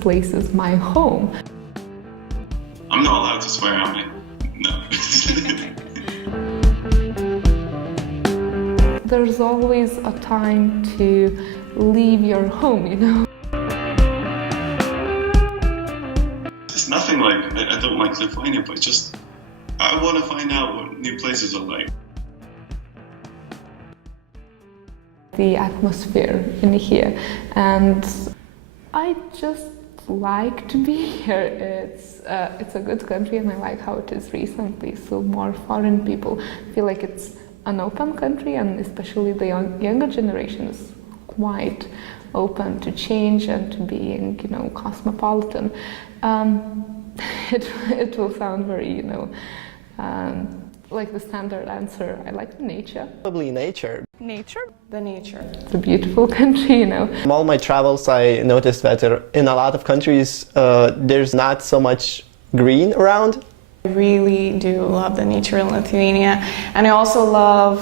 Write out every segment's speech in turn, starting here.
place is my home. I'm not allowed to swear, am I? No. There's always a time to leave your home, you know? It's nothing like, I don't like Lithuania, but just, I want to find out what new places are like. The atmosphere in here, and I just like to be here. It's a good country, and I like how it is recently. So more foreign people feel like it's an open country, and especially the younger generation is quite open to change and to being, you know, cosmopolitan. It will sound very, you know, like the standard answer. I like nature. Probably nature. Nature? The nature. It's a beautiful country, you know. From all my travels, I noticed that in a lot of countries, there's not so much green around. I really do love the nature in Lithuania, and I also love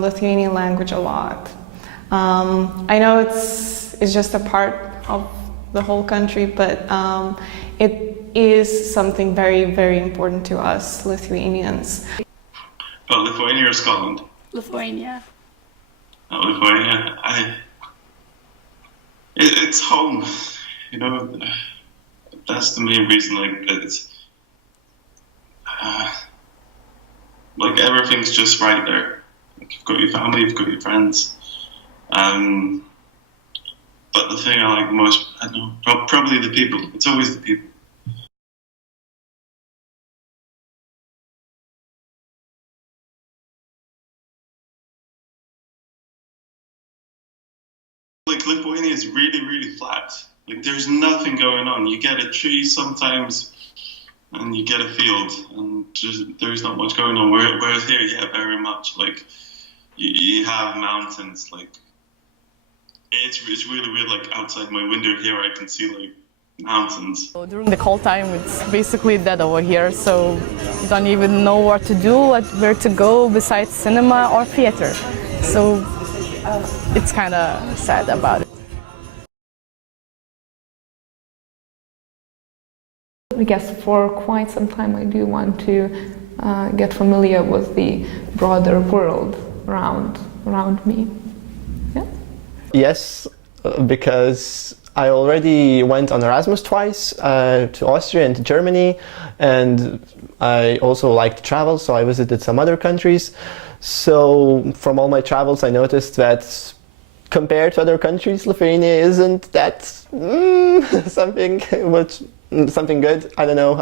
Lithuanian language a lot. I know it's just a part of the whole country, but it is something very, very important to us Lithuanians. But Lithuania or Scotland? Lithuania. Lithuania, it's home, you know. That's the main reason. Like it's like everything's just right there. Like you've got your family, you've got your friends. But the thing I like most, I don't know, probably the people. It's always the people. Like Lithuania is really, really flat. Like there's nothing going on. You get a tree sometimes, and you get a field, and just there's not much going on. Whereas here, yeah, very much. Like you have mountains. Like it's really weird. Like outside my window here, I can see like mountains. During the cold time, it's basically dead over here. So you don't even know what to do, where to go besides cinema or theater. So it's kind of sad about it. I guess for quite some time I do want to get familiar with the broader world around me. Yeah? Yes, because I already went on Erasmus twice to Austria and to Germany, and I also like to travel, so I visited some other countries. So from all my travels I noticed that compared to other countries, Lithuania isn't that something good. I don't know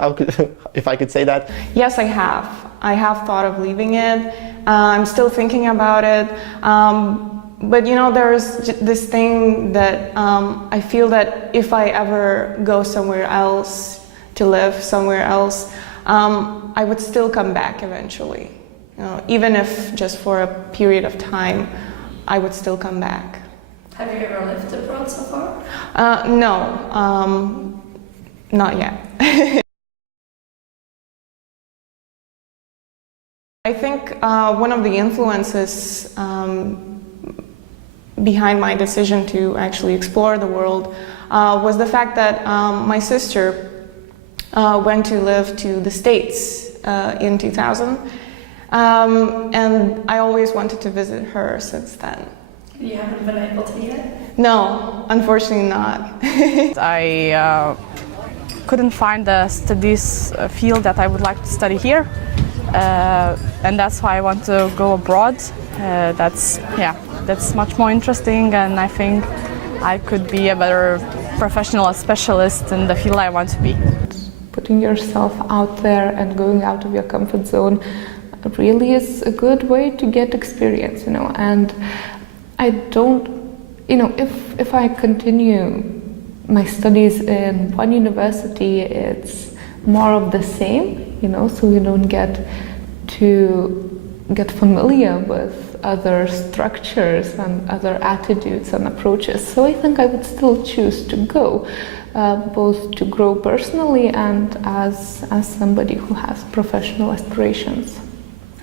if I could say that. Yes, I have. I have thought of leaving it. I'm still thinking about it. But you know, there's this thing that I feel that if I ever go somewhere else to live somewhere else, I would still come back eventually. You know, even if just for a period of time, I would still come back. Have you ever lived abroad so far? No, not yet. I think one of the influences behind my decision to actually explore the world was the fact that my sister went to live to the States in 2000. And I always wanted to visit her since then. You haven't been able to yet? No, unfortunately not. I couldn't find a studies field that I would like to study here, and that's why I want to go abroad. That's much more interesting, and I think I could be a better professional, a specialist in the field I want to be. Putting yourself out there and going out of your comfort zone really is a good way to get experience, you know. And I don't, you know, if I continue my studies in one university, it's more of the same, you know, so you don't get familiar with other structures and other attitudes and approaches. So I think I would still choose to go, both to grow personally and as somebody who has professional aspirations.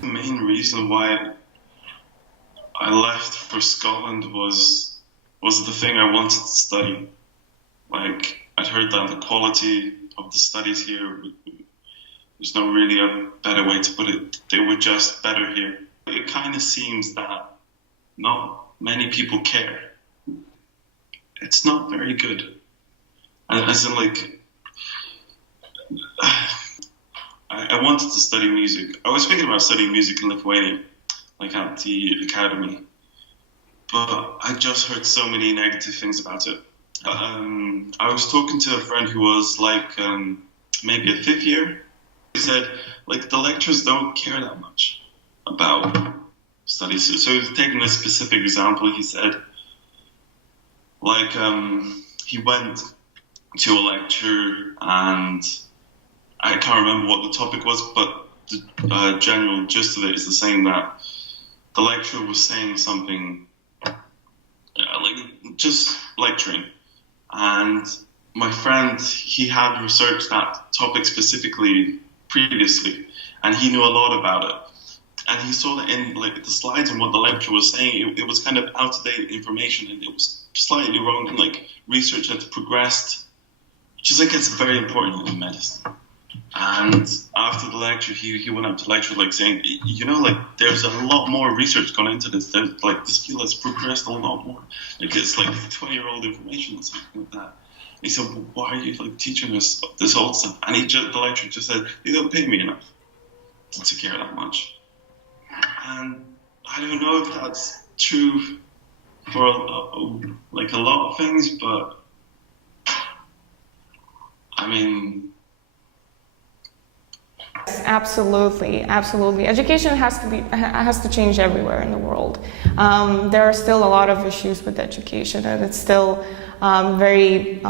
The main reason why I left for Scotland was the thing I wanted to study. Like, I'd heard that the quality of the studies here, there's not really a better way to put it, they were just better here. It kind of seems that not many people care. It's not very good. As in, like, I wanted to study music. I was thinking about studying music in Lithuania, like at the academy. But I just heard so many negative things about it. I was talking to a friend who was like maybe a fifth year. He said, like, the lecturers don't care that much about studies. So taking a specific example, he said, like, he went to a lecture and I can't remember what the topic was, but the general gist of it is the same, that the lecturer was saying something, like just lecturing. And my friend, he had researched that topic specifically previously, and he knew a lot about it. And he saw that in like the slides and what the lecturer was saying, it was kind of out-of-date information, and it was slightly wrong, and like research had progressed, which is, I guess, very important in medicine. And after the lecture, he went up to lecture, like saying, you know, like there's a lot more research gone into this. There's, like, this field has progressed a lot more. Like it's like 20-year-old information or something like that. And he said, well, why are you like teaching us this old stuff? And the lecturer just said, they don't pay me enough to care that much. And I don't know if that's true for like a lot of things, but I mean. Absolutely, absolutely. Education has to change everywhere in the world. There are still a lot of issues with education, and it's still very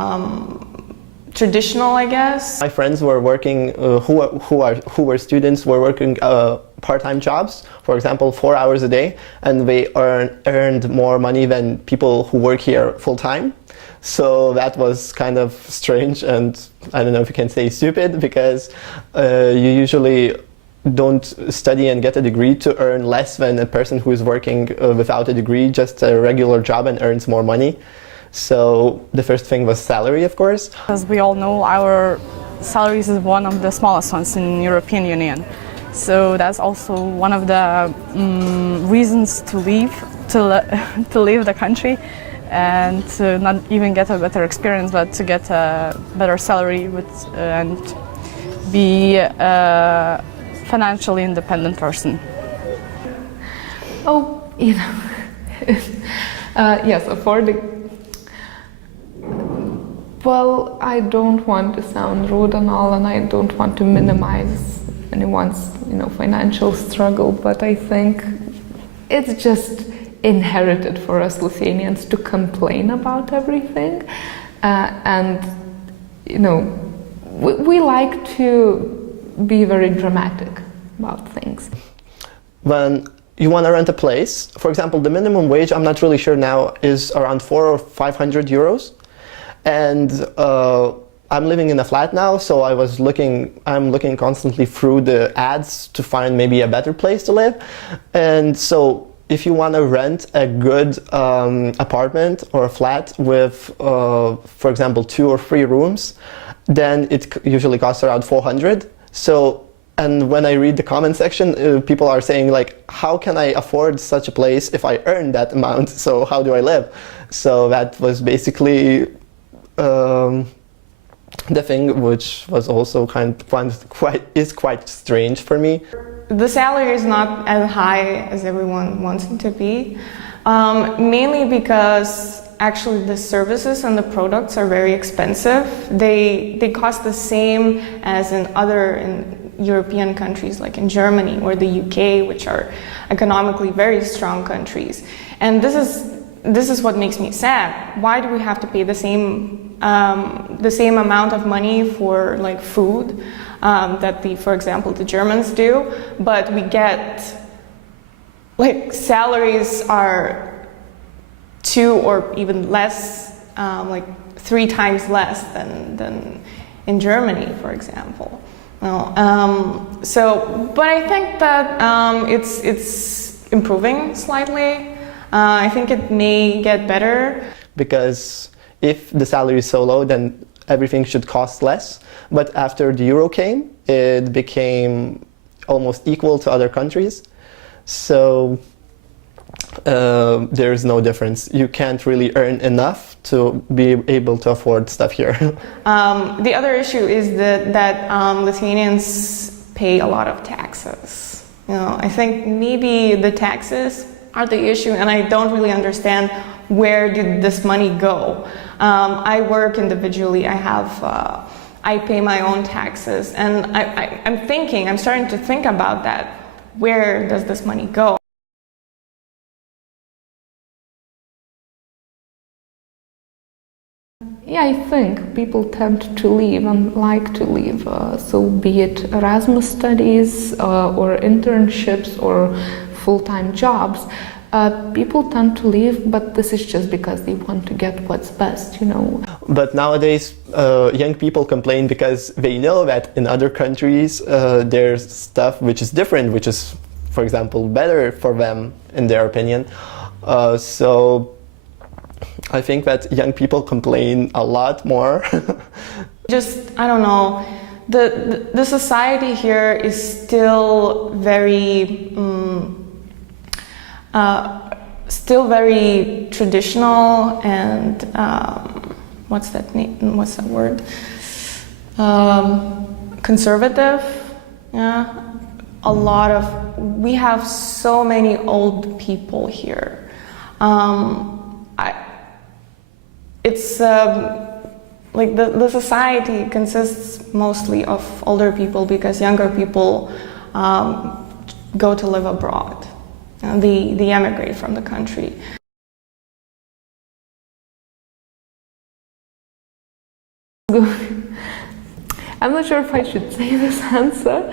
traditional, I guess. My friends were working, who were students, were working part-time jobs, for example, 4 hours a day, and they earned more money than people who work here full-time. So that was kind of strange, and I don't know if you can say stupid, because you usually don't study and get a degree to earn less than a person who is working without a degree, just a regular job, and earns more money. So the first thing was salary, of course. As we all know, our salaries is one of the smallest ones in European Union. So that's also one of the reasons to leave the country, and to not even get a better experience, but to get a better salary and be a financially independent person. Oh, you know, yes, well, I don't want to sound rude and all, and I don't want to minimize anyone's, financial struggle, but I think it's just inherited for us Lithuanians to complain about everything, and we like to be very dramatic about things. When you want to rent a place, for example, the minimum wage, I'm not really sure now, is around 400 or 500 euros, and I'm living in a flat now, so I'm looking constantly through the ads to find maybe a better place to live. And so if you want to rent a good apartment or a flat with, for example, 2 or 3 rooms, then it usually costs around 400. So, and when I read the comment section, people are saying, like, how can I afford such a place if I earn that amount? So how do I live? So that was basically the thing, which was also quite strange for me. The salary is not as high as everyone wants it to be, mainly because actually the services and the products are very expensive. They cost the same as in European countries, like in Germany or the UK, which are economically very strong countries. And this is what makes me sad. Why do we have to pay the same amount of money for like food that for example, the Germans do, but we get like salaries are 2 or even less, like 3 times less than in Germany, for example. But I think that it's improving slightly. I think it may get better. Because if the salary is so low, then everything should cost less. But after the euro came, it became almost equal to other countries. So there's no difference. You can't really earn enough to be able to afford stuff here. The other issue is that Lithuanians pay a lot of taxes. I think maybe the taxes are the issue, and I don't really understand where did this money go. I work individually. I pay my own taxes, and I'm starting to think about that. Where does this money go? Yeah, I think people tend to leave and like to leave. So be it Erasmus studies or internships or full-time jobs, people tend to leave, but this is just because they want to get what's best, But nowadays, young people complain because they know that in other countries there's stuff which is different, which is, for example, better for them, in their opinion. So I think that young people complain a lot more. I don't know, the society here is still very traditional and what's that word? Conservative. Yeah, we have so many old people here. It's like the society consists mostly of older people because younger people go to live abroad. They emigrate from the country. I'm not sure if I should say this answer,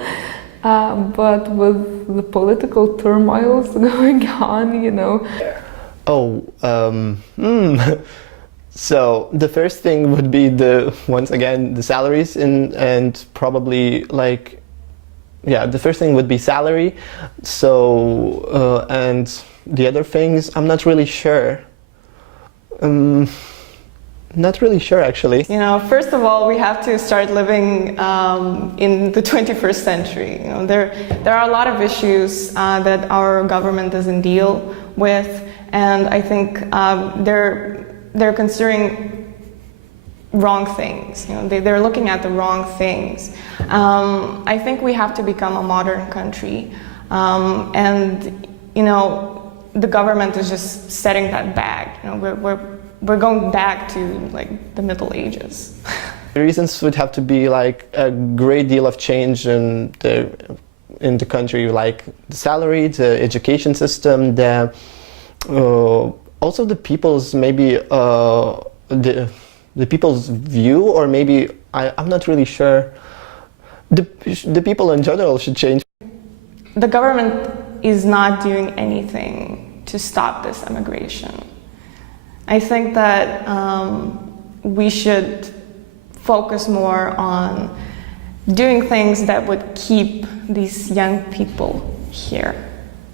but with the political turmoils going on, So the first thing would be once again the salaries and probably the first thing would be salary. So and the other things I'm not really sure. Not really sure actually. First of all, we have to start living in the 21st century. There are a lot of issues that our government doesn't deal with, and I think they're considering wrong things. They're looking at the wrong things. I think we have to become a modern country, and the government is just setting that back. We're going back to the Middle Ages. The reasons would have to be a great deal of change in the country, like the salary, the education system, also the people's maybe the people's view, or maybe I'm not really sure. The people in general should change. The government is not doing anything to stop this immigration. I think that we should focus more on doing things that would keep these young people here.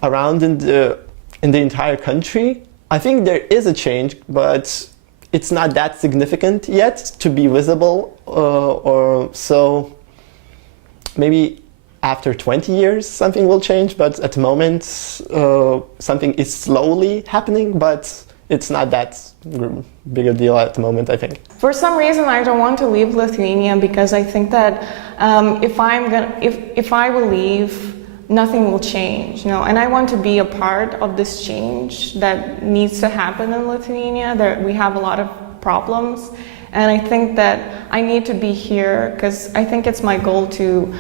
Around in the entire country, I think there is a change, but it's not that significant yet to be visible, or so maybe after 20 years something will change, but at the moment something is slowly happening, but it's not that big a deal at the moment, I think. For some reason, I don't want to leave Lithuania because I think that if I will leave, nothing will change, and I want to be a part of this change that needs to happen in Lithuania. We have a lot of problems, and I think that I need to be here because I think it's my goal to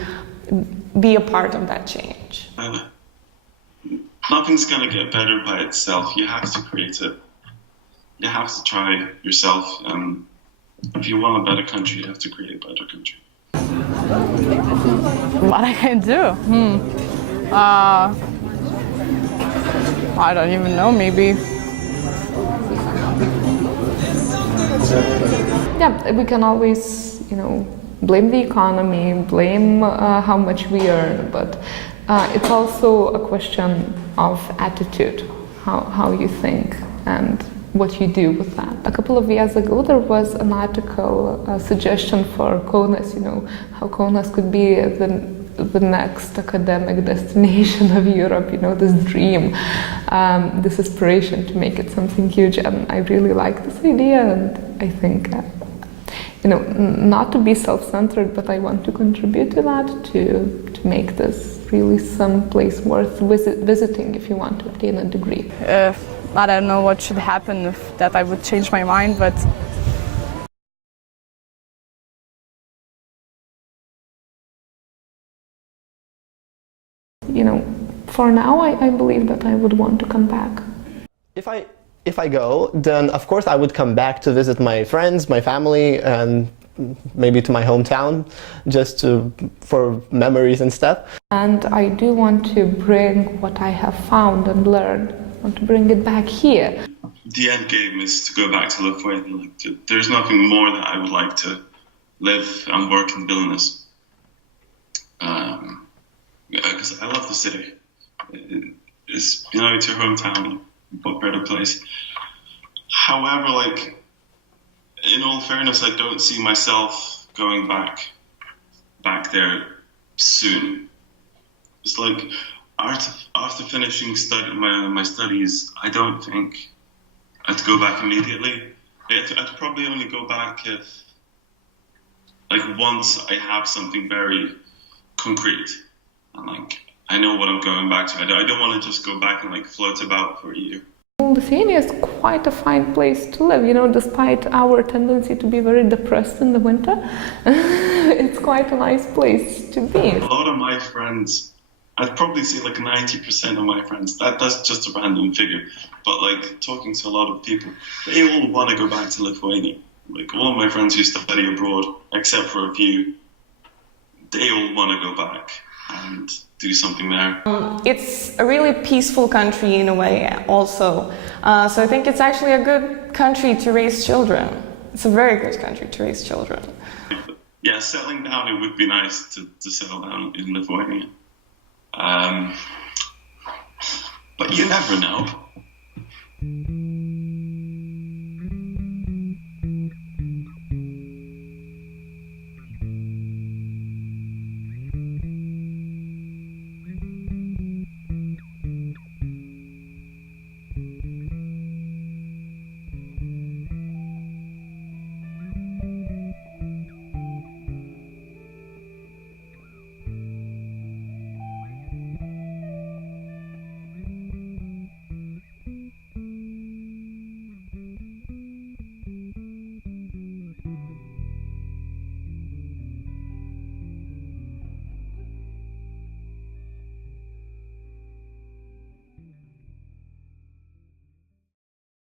be a part of that change. Nothing's going to get better by itself. You have to create it. You have to try yourself. If you want a better country, you have to create a better country. What I can do? I don't even know, maybe. Yeah, we can always, blame the economy, blame how much we earn, but it's also a question of attitude, how you think, and what you do with that. A couple of years ago, there was an article, a suggestion for Kaunas, how Kaunas could be the next academic destination of Europe, this dream, this aspiration to make it something huge. And I really like this idea, and I think, not to be self-centered, but I want to contribute to that, to make this really some place worth visiting if you want to obtain a degree. I don't know what should happen if that I would change my mind, but for now, I believe that I would want to come back. If I go, then of course I would come back to visit my friends, my family, and maybe to my hometown, just for memories and stuff. And I do want to bring what I have found and learned, I want to bring it back here. The end game is to go back to Lithuania. There's nothing more that I would like to live and work in Vilnius. Because I love the city. It's it's your hometown. What better place? However, in all fairness, I don't see myself going back there soon. It's after finishing my studies, I don't think I'd go back immediately. I'd probably only go back if, once I have something very concrete, and I know what I'm going back to. I don't want to just go back and float about for a year. Lithuania is quite a fine place to live, despite our tendency to be very depressed in the winter. It's quite a nice place to be. A lot of my friends, I'd probably say 90% of my friends, that's just a random figure, but talking to a lot of people, they all want to go back to Lithuania. All of my friends who study abroad, except for a few, they all want to go back and do something there. It's a really peaceful country in a way also. So I think it's actually a good country to raise children. It's a very good country to raise children. Yeah, settling down, it would be nice to settle down in Lithuania. But you never know.